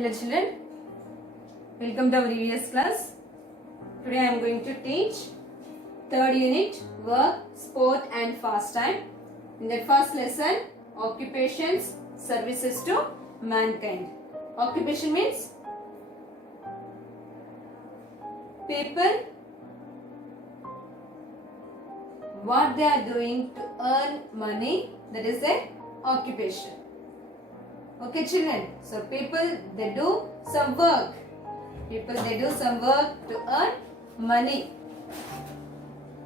Hello children, welcome to our EVS class. Today I am going to teach third unit work, sport and pastime. In that first lesson, occupations, services to mankind. Occupation means people, what they are doing to earn money, that is their occupation. Okay children, so people they do some work. People they do some work to earn money.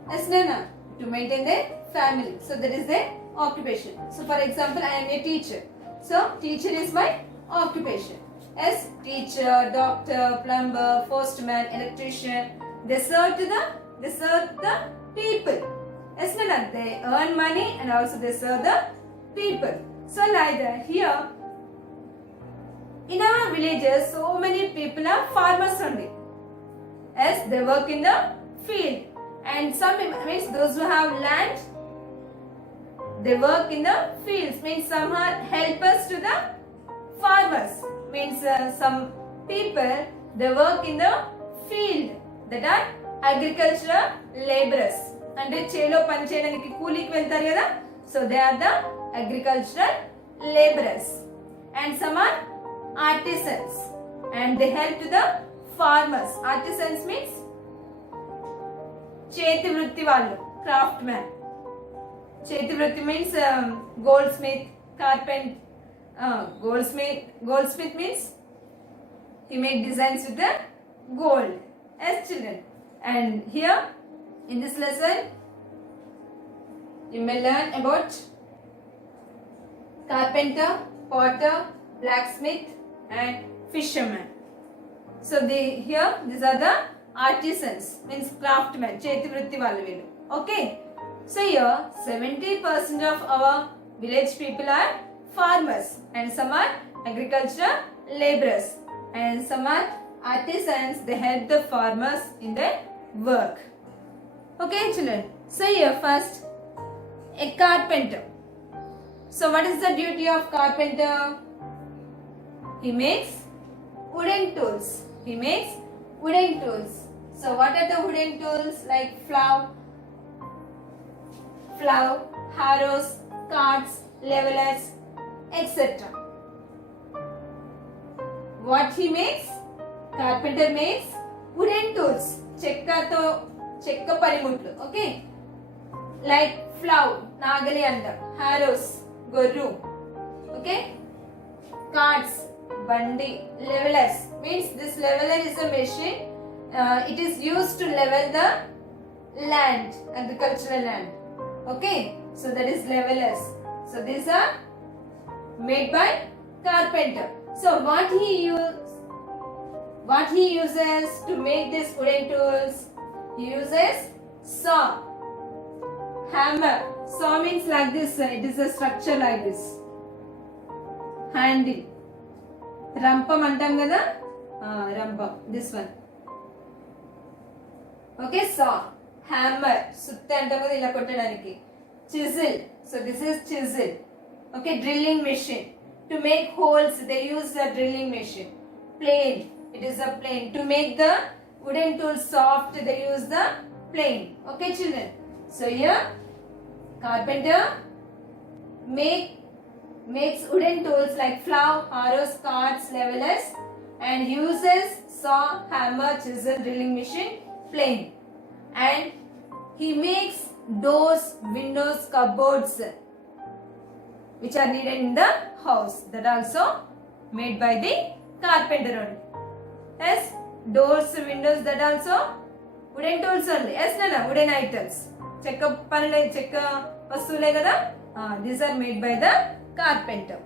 Yes, Nana, to maintain their family. So that is their occupation. So for example, I am a teacher. So teacher is my occupation. Yes, teacher, doctor, plumber, postman, electrician. They serve the people. Yes, Nana, they earn money and also they serve the people. So like that here. In our villages, so many people are farmers only. Yes, they work in the field. And some means those who have land, they work in the fields. Means some are helpers to the farmers. Means some people, they work in the field. That are agricultural laborers. And chelo pancheyaniki కూలికి వెళ్తారు కదా. So they are the agricultural laborers. And some are artisans and they help to the farmers. Artisans means చేతి వృత్తి వాళ్ళు, craftsman. చేతి వృత్తి means goldsmith, carpenter. Goldsmith means he make designs with the gold. Yes children. And here in this lesson you may learn about carpenter, potter, blacksmith and fisherman. So these are the artisans, means craftsmen, cheti vritti vallu veelu. Okay, so here 70% of our village people are farmers and some are agricultural laborers and some are artisans. They help the farmers in their work. Okay children, so here first a carpenter. So what is the duty of carpenter? He makes wooden tools. He makes wooden tools. So what are the wooden tools? Like plough, harrows, carts, levelers, etc. What he makes? Carpenter makes wooden tools. చెక్క పనిముట్లు. Okay. Like plough, నాగలి అంట. Harrows, గొర్రు. Okay. Carts, bandi. Levelers means this leveler is a machine. It is used to level the land, agricultural land. Okay, so that is levelers. So these are made by carpenter. So what he uses to make these wooden tools? He uses saw, hammer. Saw means like this. It is a structure like this. Handle. రంపం అంటాం కదా, రంపం, this one. Okay, saw, hammer, సుత్తి అంటాం కదా ఇలా కొట్టడానికి. Chisel, so this is chisel. Okay, drilling machine. To make holes they use the drilling machine. Plane, it is a plane. To make the wooden tools soft they use the plane. Okay children, so here carpenter makes wooden tools like plough, harrows, carts, levelers and uses saw, hammer, chisel, drilling machine, plane. And he makes doors, windows, cupboards which are needed in the house. That also made by the carpenter only. Yes, doors, windows, that also wooden tools only. Yes, Nana, wooden items. చెక్క పనులే, చెక్క వస్తువులే కదా. These are made by the carpenter.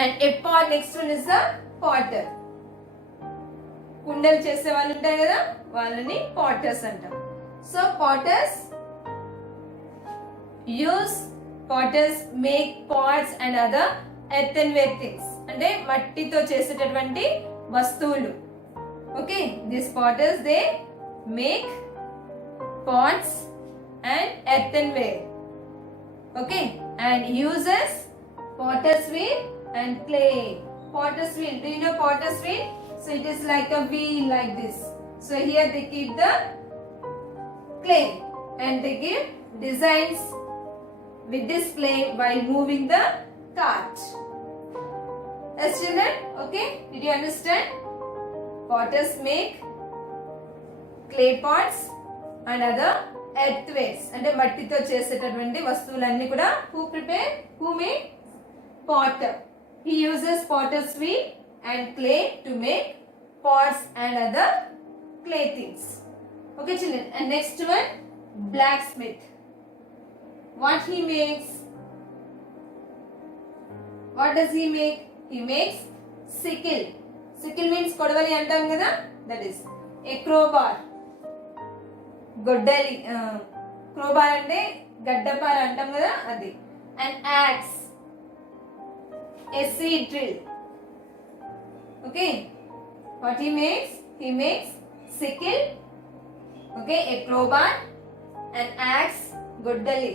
And a pot, next one is the potter. కుండలు చేసే వాళ్ళు ఉంటారు కదా, వాళ్ళని potters అంటాం. So potters make pots and other earthenware things. అంటే మట్టితో చేసేటటువంటి వస్తువులు. Okay, these potters they make pots and earthenware. Okay, and uses potter's wheel and clay. Potter's wheel. Do you know potter's wheel? So it is like a wheel like this. So here they keep the clay and they give designs with this clay while moving the cart. Yes, children? Okay? Did you understand? Potters make clay pots and other earthwares. అంటే మట్టితో చేసేటటువంటి వస్తువులన్నీ కూడా who made? Potter. He uses potter's wheel and clay to make pots and other clay things. Okay, children. And next one, blacksmith. What he makes? What does he make? He makes sickle. Sickle means kodavali antam kada. That is a crowbar. Goddali. Crowbar ante gaddapar antam kada adi. An axe. A seed drill. Okay. What he makes? He makes sickle. Okay. A crowbar. An axe. Goddali.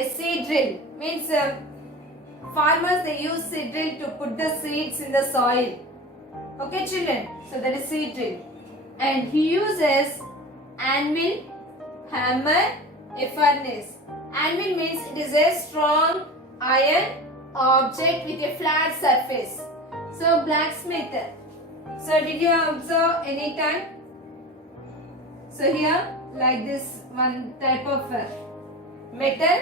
A seed drill means farmers they use seed drill to put the seeds in the soil. Okay, children. So that is seed drill. And he uses anvil, hammer, a furnace. Anvil means it is a strong iron object with a flat surface. So blacksmith. So did you observe any time? So here like this one type of metal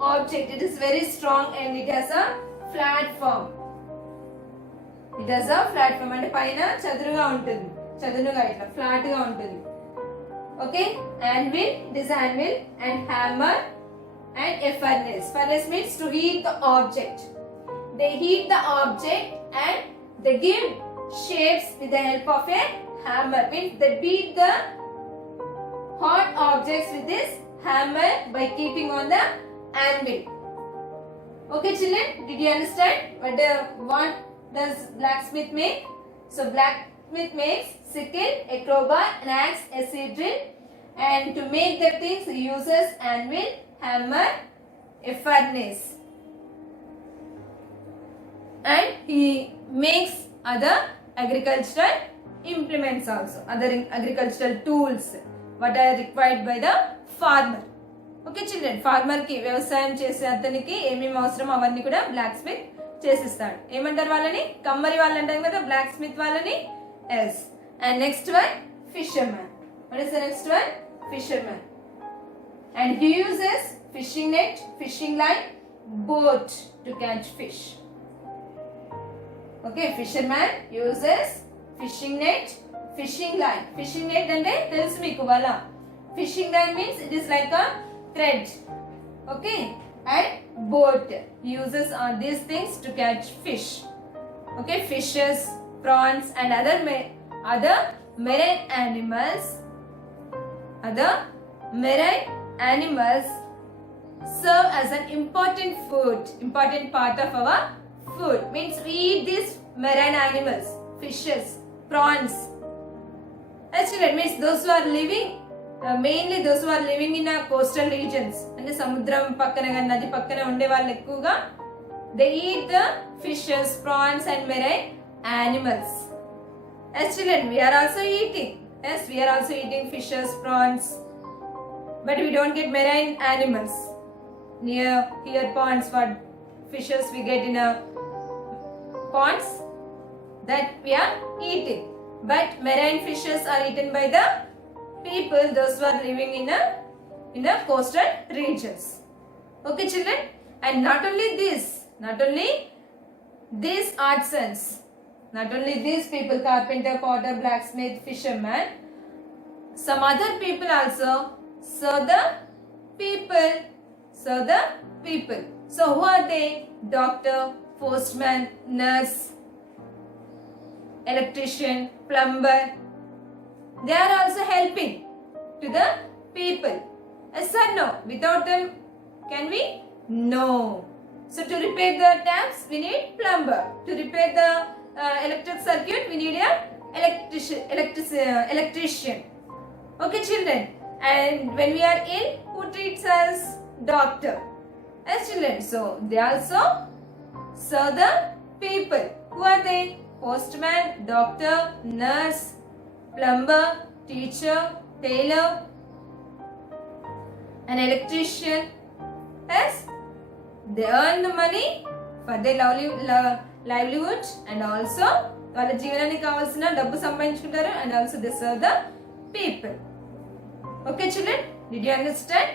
object. It is very strong and it has a flat form. It has a flat form అంటే పైన చదునుగా ఉంటుంది. చదునుగా ఇట్లా flat గా ఉంటుంది. Okay? Anvil, this anvil and hammer and a furnace. Furnace means to heat the object. They heat the object and they give shapes with the help of a hammer. Means they beat the hot objects with this hammer by keeping on the anvil. Okay, children, did you understand what does blacksmith make? So blacksmith makes sickle, a crowbar, an axe, a seed drill, and to make the things he uses anvil, hammer, a furnace, and he makes other agricultural implements also, other agricultural tools what are required by the farmer. Okay children, ఫార్మర్కి వ్యవసాయం చేసే అతనికి ఏమేమి అవసరం అవన్నీ కూడా black Smith చేసిస్తాడు. ఏమంటారు వాళ్ళని? కమ్మరి వాళ్ళు అంటారు కదా బ్లాక్ స్మిత్ వాళ్ళని. Yes. And next one fisherman. What is the next one? Fisherman. And he uses fishing net, fishing line, boat to catch fish. Okay, fisherman uses fishing net, fishing line. Fishing net అంటే తెలుసు మీకు వల. Fishing line means it is like a thread. Okay, and boat uses on these things to catch fish. Okay, fishes, prawns and other marine animals. Other marine animals serve as an important food, important part of our food. Means we eat these marine animals, fishes, prawns. Actually, it means those who are living mainly those who are living in a coastal regions, అంటే సముద్రం పక్కన కానీ నది పక్కన ఉండే వాళ్ళు ఎక్కువగా they eat the fishes, prawns and marine animals. As children, we are also eating. Yes, we are also eating fishes, prawns, but we don't get marine animals near here ponds. What fishes we get in a ponds that we are eating, but marine fishes are eaten by the people, those who are living in a coastal regions. Okay, children, and not only these artisans, not only these people, carpenter, potter, blacksmith, fisherman, some other people also serve the people. So who are they? Doctor, postman, nurse, electrician, plumber. They are also helping to the people. Yes or no? Without them, can we? No. So to repair the taps, we need plumber. To repair the electric circuit, we need a electrician. Okay, children. And when we are ill, who treats us? Doctor. Yes, children. So they also serve the people. Who are they? Postman, doctor, nurse, plumber, teacher, tailor, an electrician. Yes, they earn the money for their livelihood and also వాళ్ళ జీవనానికి కావాల్సిన డబ్బు సంపాదించుకుంటారు and also they serve the people. Okay children, did you understand?